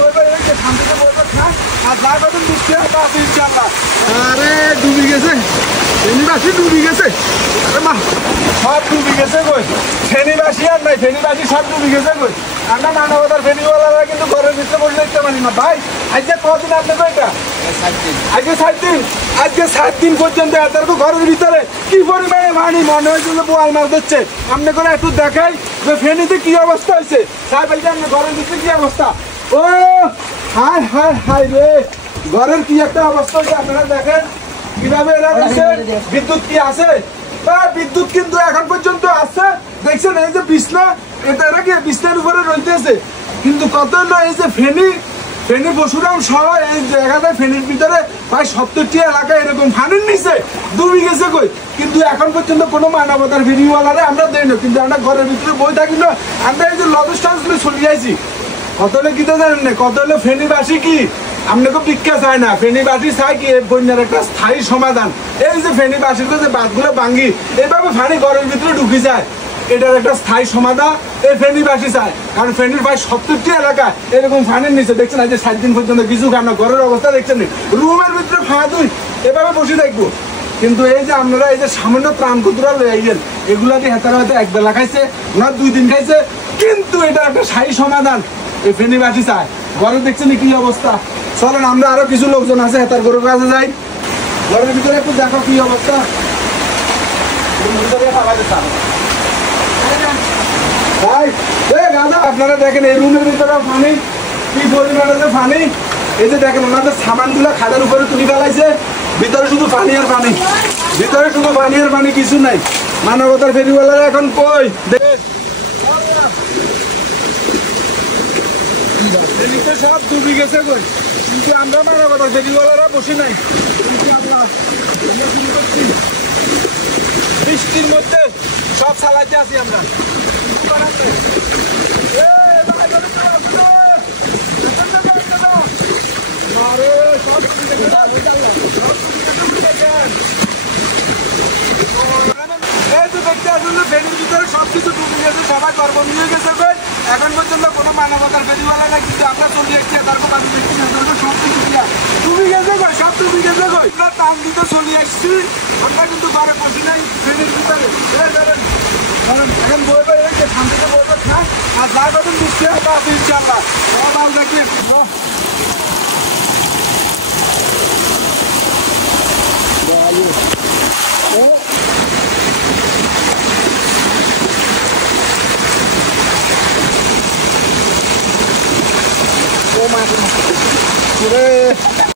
বলবে এই যে ঠান্ডা থেকে বলবে খান আর যা করবেন বৃষ্টি হবে আপনি ইনশাআল্লাহ। আরে ডুবে গেছে ফেনীবাসী ডুবে গেছে। আরে মা সব ডুবে গেছে কই ফেনীবাসী আর নাই ফেনীবাসী সব ডুবে গেছে কই। আমরা মানবতার ফেনীওয়ালারা কিন্তু ঘরের ভিতরে বসে দেখতে পারি না ভাই। আজকে কদিন আপনাকে এটা আজকে 7 দিন আজকে 7 দিন পর্যন্ত এত ঘরের ভিতরে কি পরিমাণে পানি মনে হয়েছে যে বোয়াল মাছ দিচ্ছে। আপনি করে একটু দেখাই যে ফেনীতে কি অবস্থা হয়েছে সাহেব এই যে আপনার ঘরের ভিতরে কি অবস্থা। ও হায় হায় হায় রে ঘরের কি একটা অবস্থা হয়েছে আপনারা দেখেন কিভাবে এরা রয়েছে। বিদ্যুৎ কি আছে বিদ্যুৎ কিন্তু এখন পর্যন্ত আছে দেখছেন এই যে বিছনা এটা এরা কি বিছনার উপরে রইতেছে কিন্তু কত না এই যে ফেনী পশুরাম সহ এই জায়গাটা ফেনীর ভিতরে প্রায় 70টি এলাকায় এরকম ফানির নিচে ডুবে গেছে কই কিন্তু এখন পর্যন্ত কোনো মানবতার ফেরিওয়ালারে আমরা দেই না কিন্তু আমরা ঘরের ভিতরে বই থাকি না। আমরা এই যে লজস্টান্সগুলো চলে যাইছি কত হলে কিতে জানেন না কত হলে ফেনীবাসী কি আপনাকে ভিক্ষা চায় না ফেনীবাসী চায় কি এই বন্যার একটা স্থায়ী সমাধান। এই যে ফেনীবাসীর যে বাঁধগুলো ভাঙ্গি এইভাবে পানি ঘরের ভিতরে ঢুকে যায় এটার একটা স্থায়ী সমাধান এই ফেনীবাসী চায়। কারণ ফেনীর প্রায় 70টি এলাকা এরকম ফানির নিচে দেখছেন আজ 7 দিন পর্যন্ত কিছু খান না ঘরের অবস্থা দেখছেন রুমের ভিতরে ফাঁদুই এভাবে বসে থাকবো কিন্তু এই যে আপনারা এই যে সামান্য ত্রাণ কুতুরা লয়ে আইয়েন এগুলা দিয়ে হেতারা হয়তো একবেলা খাইছে ওনার 2 দিন খাইছে কিন্তু এটা একটা স্থায়ী সমাধান এই ফেনীবাসী চায়। ঘরে দেখছেন কি অবস্থা। চলেন আমরা আরো কিছু লোকজন আছে হেতার গরুর কাছে যাই ঘরের ভিতরে একটু দেখো কি অবস্থা। আপনারা দেখেন এই রুমের ভিতরে পানি কি পরিমাণে যে পানি এই যে দেখেন ওনাদের সামান গুলা খাটের উপরে তুলে ফেলাইছে ভিতরে শুধু পানি আর পানি ভিতরে শুধু পানি আর পানি কিছু নাই। মানবতার ফেরিওয়ালারা এখন কই সব ডুবে গেছে কই কিন্তু আমরা মানবতার ফেরিওয়ালারা বসে নাই বৃষ্টির মধ্যে সব চালাইতে আছি আমরা। সবকিছু ডুবে গেছে সবাই গর্ব নিয়ে গেছে এখন পর্যন্ত কোনো মানবতার ফেরিওয়ালা নাই কিন্তু আমরা চলে যাচ্ছি তারপর আমি দেখছি সব কিছু ডুবে গেছে কই সব ডুবে গেছে কই আমরা টান দিতে চলে আসছি আমরা কিন্তু ঘরে বসি নাই ফেরির ভিতরে এখন বলবে এই যে ঠান্ডা থেকে বলবে খান আর যা করবেন বৃষ্টি হবে আপনি ইনশাআল্লাহ ভালো থাকবেন। Oh my God.